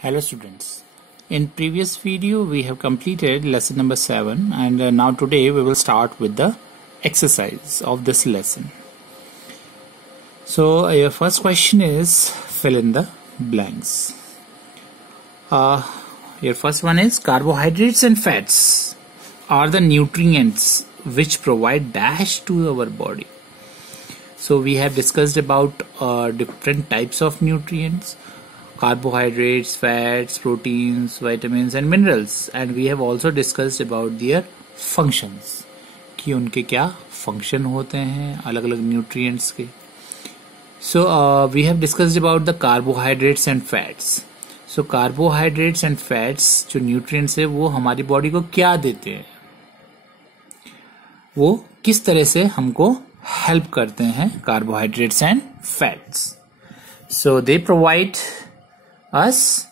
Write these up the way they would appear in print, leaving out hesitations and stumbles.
Hello students. In previous video we have completed lesson number 7 and now today we will start with the exercise of this lesson. So your first question is fill in the blanks. Your first one is carbohydrates and fats are the nutrients which provide dash to our body. So we have discussed about different types of nutrients. Carbohydrates, fats, proteins, vitamins and minerals, and we have also discussed about their functions कि उनके क्या function होते हैं अलग अलग nutrients के. So we have discussed about the carbohydrates and fats. So carbohydrates and fats जो nutrients है वो हमारी body को क्या देते हैं, वो किस तरह से हमको help करते हैं carbohydrates and fats. So they provide us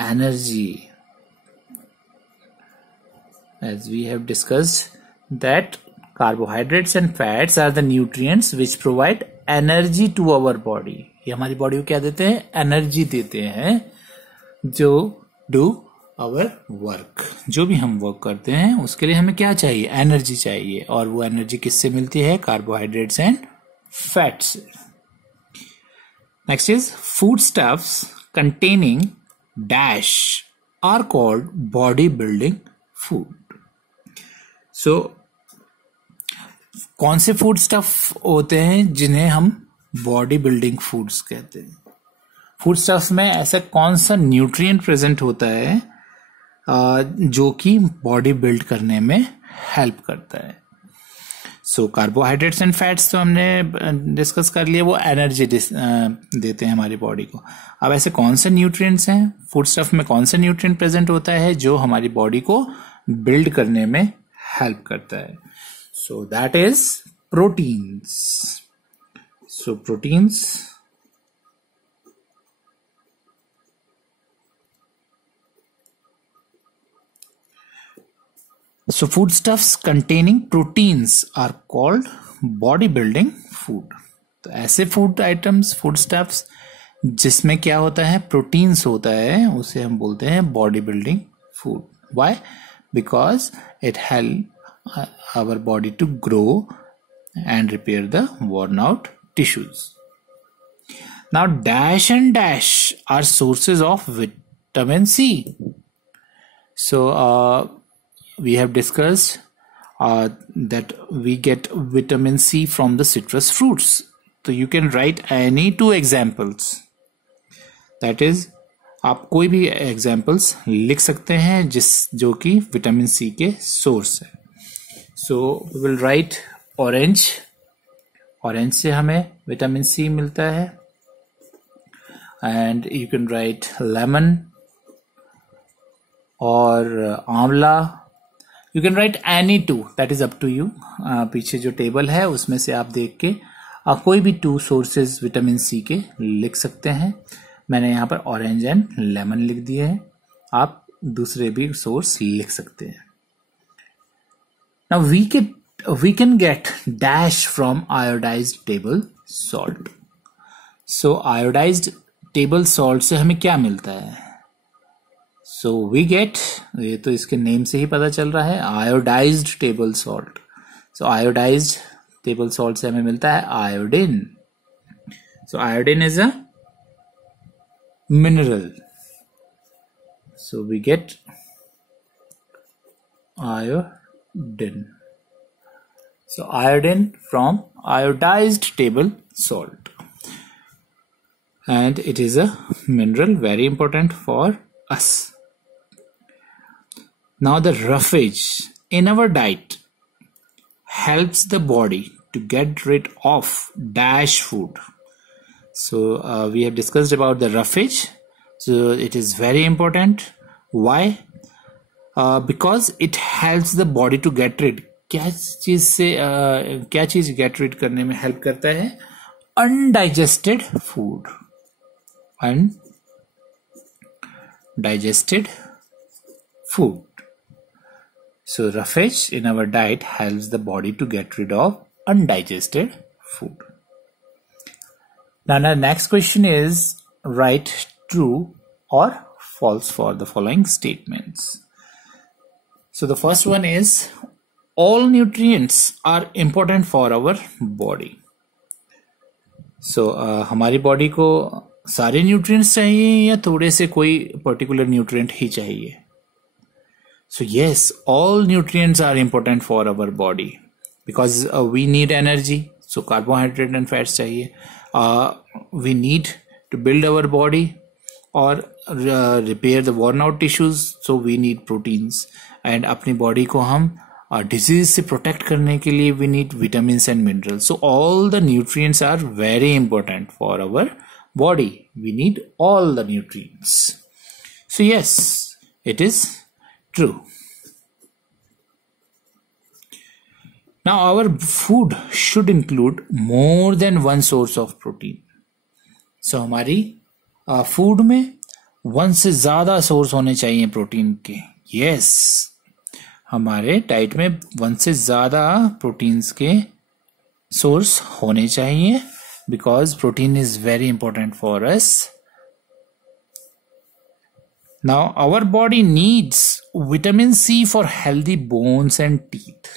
energy, as we have discussed that carbohydrates and fats are the nutrients which provide energy to our body. ये हमारी बॉडी को क्या देते हैं, एनर्जी देते हैं जो डू आवर वर्क, जो भी हम वर्क करते हैं उसके लिए हमें क्या चाहिए, एनर्जी चाहिए, और वो एनर्जी किससे मिलती है, carbohydrates and fats. Next is food stuffs containing dash are called body building food. So कौन से फूड स्टफ होते हैं जिन्हें हम बॉडी बिल्डिंग फूड्स कहते हैं. फूड स्टफ्स में ऐसा कौन सा न्यूट्रिएंट प्रेजेंट होता है जो कि बॉडी बिल्ड करने में हेल्प करता है. सो कार्बोहाइड्रेट्स एंड फैट्स तो हमने डिस्कस कर लिए, वो एनर्जी देते हैं हमारी बॉडी को. अब ऐसे कौन से न्यूट्रिएंट्स हैं, फूड स्टफ में कौन सा न्यूट्रिएंट प्रेजेंट होता है जो हमारी बॉडी को बिल्ड करने में हेल्प करता है. सो that is proteins. So proteins So foodstuffs containing proteins are called body building food. तो ऐसे फूड आइटम्स, फूड स्टफ्स जिसमें क्या होता है, प्रोटीन्स होता है, उसे हम बोलते हैं body building food. Why? Because it help our body to grow and repair the worn out tissues. Now dash and dash are sources of vitamin C. So we have discussed that we get vitamin C from the citrus fruits. So you can write any two examples. That is, आप कोई भी examples लिख सकते हैं जो कि vitamin C के source है. So we will write orange. Orange से हमें विटामिन सी मिलता है. And you can write lemon और आंवला. You can write any two, that is up to you. पीछे जो टेबल है उसमें से आप देख के कोई भी टू सोर्सेज विटामिन सी के लिख सकते हैं. मैंने यहाँ पर ऑरेंज एंड लेमन लिख दिए हैं, आप दूसरे भी सोर्स लिख सकते हैं. Now we can get dash from iodized table salt. So iodized table salt से हमें क्या मिलता है, So we get, ये तो इसके नेम से ही पता चल रहा है, iodized table salt. So iodized table salt से हमें मिलता है iodine. So iodine is a mineral. So we get iodine. So iodine from iodized table salt. And it is a mineral very important for us. Now the roughage in our diet helps the body to get rid of dash food. So we have discussed about the roughage. So it is very important. Why? Because it helps the body to get rid. क्या चीज get rid करने में help करता है? Undigested food. Undigested food. So roughage in our diet helps the body to get rid of undigested food. Now the next question is write true or false for the following statements. So the first one is all nutrients are important for our body. So हमारी body को सारे nutrients चाहिए या थोड़े से कोई particular nutrient ही चाहिए? So yes, all nutrients are important for our body because we need energy. So carbohydrate and fats चाहिए. We need to build our body or repair the worn out tissues. So we need proteins. And अपनी body को हम disease से protect करने के लिए we need vitamins and minerals. So all the nutrients are very important for our body. We need all the nutrients. So yes, it is true. Now our food should include more than one source of protein. So हमारी food में one से ज्यादा source होने चाहिए protein के. Yes, हमारे diet में one से ज्यादा प्रोटीन्स के सोर्स होने चाहिए because protein is very important for us. Now our body needs vitamin C for healthy bones and teeth.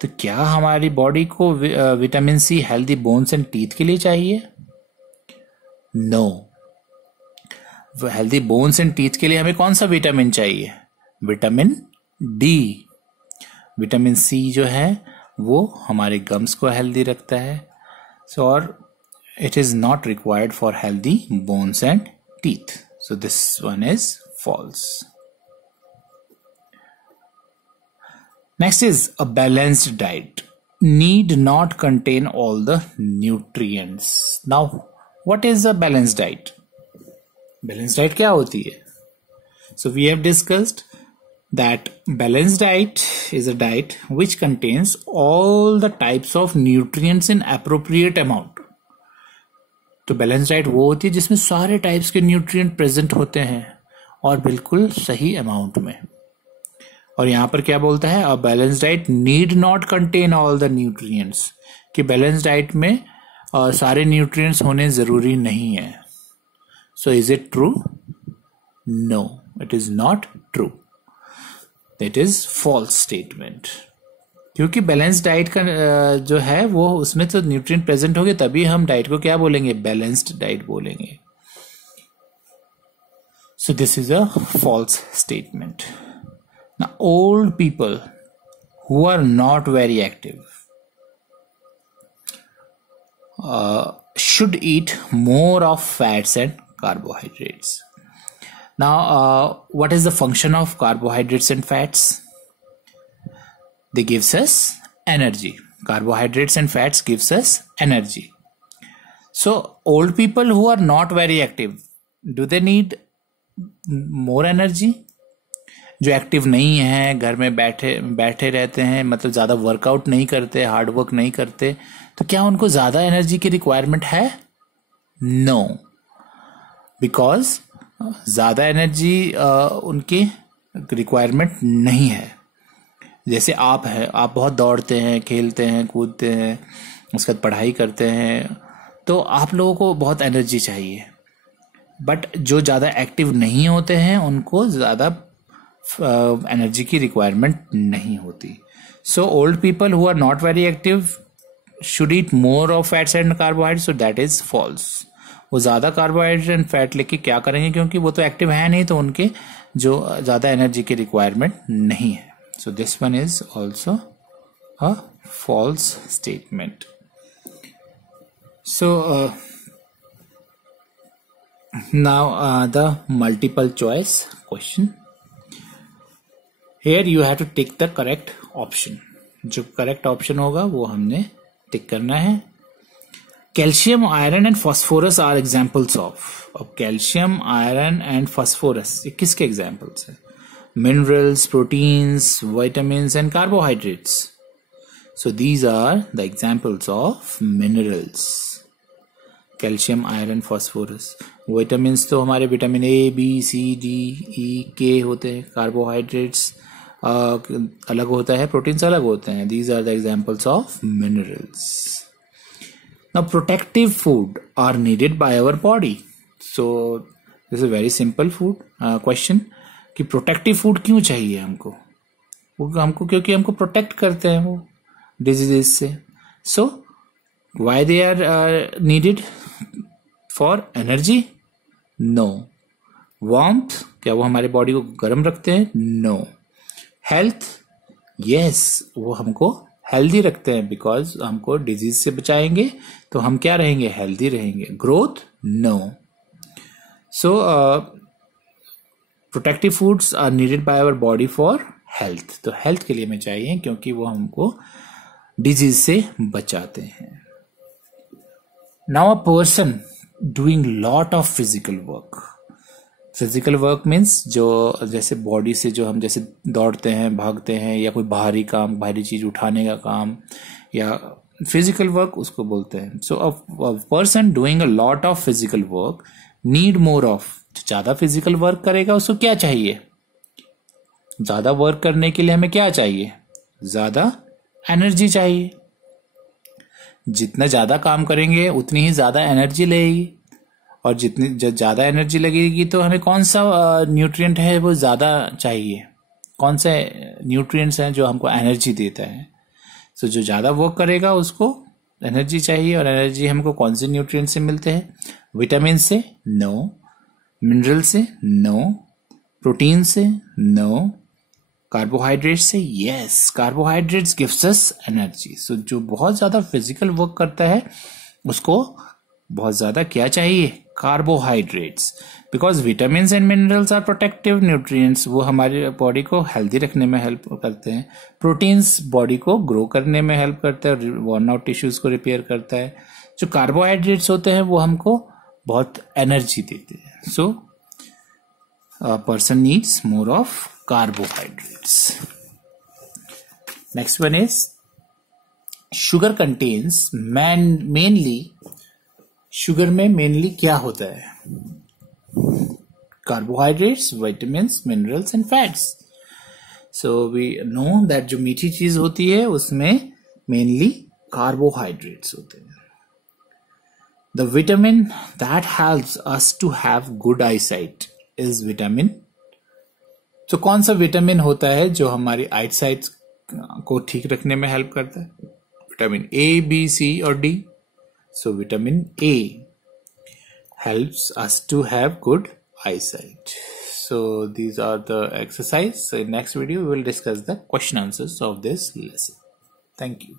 तो क्या हमारी बॉडी को vitamin C healthy bones and teeth के लिए चाहिए? No. Healthy bones and teeth के लिए हमें कौन सा विटामिन चाहिए? Vitamin D. विटामिन सी जो है वो हमारे गम्स को हेल्दी रखता है. सो और it is not required for healthy bones and teeth. So this one is false. Next is a balanced diet need not contain all the nutrients. Now, what is a balanced diet? Balanced diet क्या होती है? So we have discussed that balanced diet is a diet which contains all the types of nutrients in appropriate amount. तो balance diet वो होती है जिसमें सारे types के न्यूट्रिएंट प्रेजेंट होते हैं और बिल्कुल सही अमाउंट में. और यहां पर क्या बोलता है? A balance diet need not contain all the nutrients. कि बैलेंस डाइट में सारे न्यूट्रिएंट्स होने जरूरी नहीं है. So is it true? No, it is not true. It is false statement. क्योंकि बैलेंस डाइट का जो है वो उसमें तो न्यूट्रिएंट प्रेजेंट होंगे तभी हम डाइट को क्या बोलेंगे? बैलेंस्ड डाइट बोलेंगे. So this is a false statement. Now, old people who are not very active should eat more of fats and carbohydrates. Now, what is the function of carbohydrates and fats? They gives us energy. Carbohydrates and fats gives us energy. So, old people who are not very active, do they need more energy? जो active नहीं है, घर में बैठे रहते हैं, मतलब ज्यादा वर्कआउट नहीं करते, हार्ड वर्क नहीं करते, तो क्या उनको ज्यादा एनर्जी की रिक्वायरमेंट है? नो. बिकॉज ज्यादा एनर्जी उनकी रिक्वायरमेंट नहीं है. जैसे आप है, आप बहुत दौड़ते हैं, खेलते हैं, कूदते हैं, उसके बाद पढ़ाई करते हैं, तो आप लोगों को बहुत एनर्जी चाहिए. बट जो ज्यादा एक्टिव नहीं होते हैं उनको ज्यादा एनर्जी की रिक्वायरमेंट नहीं होती. So old people who are not very active should eat more of fats and carbohydrate. So that is false. वो ज्यादा कार्बोहाइड्रेट एंड फैट लेके क्या करेंगे? क्योंकि वो तो एक्टिव है नहीं, तो उनके जो ज्यादा एनर्जी की रिक्वायरमेंट नहीं है. So this one is also a false statement. So now the multiple choice question. Here you have to tick the correct option. जो करेक्ट ऑप्शन होगा वो हमने टिक करना है. Calcium, iron and phosphorus are examples of. अब calcium, iron and phosphorus ये किसके examples है? Minerals, proteins, vitamins and carbohydrates. So these are the examples of minerals. Calcium, iron, phosphorus. Vitamins तो हमारे vitamin A, B, C, D, ई, के होते हैं. Carbohydrates अलग होता है, प्रोटीन्स अलग होते हैं. These are the examples of minerals. Now protective food are needed by our body. So this is very simple food question कि प्रोटेक्टिव फूड क्यों चाहिए हमको, वो हमको क्योंकि हमको प्रोटेक्ट करते हैं वो डिजीजेस से. So why they are needed for energy? No. Warmth, क्या वो हमारे बॉडी को गर्म रखते हैं? नो. हेल्थ? यस, वो हमको हेल्दी रखते हैं बिकॉज हमको डिजीज से बचाएंगे तो हम क्या रहेंगे? हेल्दी रहेंगे. Growth? No. So protective foods are needed by our body for health. तो हेल्थ के लिए हमें चाहिए क्योंकि वो हमको डिजीज से बचाते हैं. Now a person doing lot of physical work. Physical work means जो जैसे बॉडी से जो हम जैसे दौड़ते हैं, भागते हैं, या कोई बाहरी काम, बाहरी चीज उठाने का काम, या फिजिकल वर्क उसको बोलते हैं. So a person doing a lot of physical work need more of. ज्यादा फिजिकल वर्क करेगा उसको क्या चाहिए? ज्यादा वर्क करने के लिए हमें क्या चाहिए? ज्यादा एनर्जी चाहिए. जितना ज्यादा काम करेंगे उतनी ही ज्यादा एनर्जी लगेगी, और जितनी ज्यादा एनर्जी लगेगी तो हमें कौन सा न्यूट्रिएंट है वो ज्यादा चाहिए? कौन से न्यूट्रिएंट्स हैं जो हमको एनर्जी देता है? सो जो ज्यादा वर्क करेगा उसको एनर्जी चाहिए, और एनर्जी हमको कौन से न्यूट्रिएंट से मिलते हैं? विटामिन से? नो. मिनरल से? नो. प्रोटीन से? नो. कार्बोहाइड्रेट से? Yes, carbohydrates gives us energy. So जो बहुत ज्यादा फिजिकल वर्क करता है उसको बहुत ज्यादा क्या चाहिए? Carbohydrates. Because vitamin and minerals are protective nutrients, वो हमारी बॉडी को हेल्दी रखने में हेल्प करते हैं. प्रोटीन्स बॉडी को ग्रो करने में हेल्प करते हैं, वर्न आउट टिश्यूज को रिपेयर करता है. जो कार्बोहाइड्रेट्स होते हैं वो हमको बहुत एनर्जी देते हैं. So person needs more of carbohydrates. Next one is sugar contains mainly. Sugar में मेनली क्या होता है? Carbohydrates, vitamins, minerals and fats. So we know that जो मीठी चीज होती है उसमें मेनली कार्बोहाइड्रेट्स होते हैं. The vitamin that helps us to have good eyesight is vitamin. तो कौन सा विटामिन होता है जो हमारी आईसाइट को ठीक रखने में हेल्प करता है? विटामिन ए, बी, सी और D. So vitamin A helps us to have good eyesight. So these are the exercise. So in next video we will discuss the question answers of this lesson. Thank you.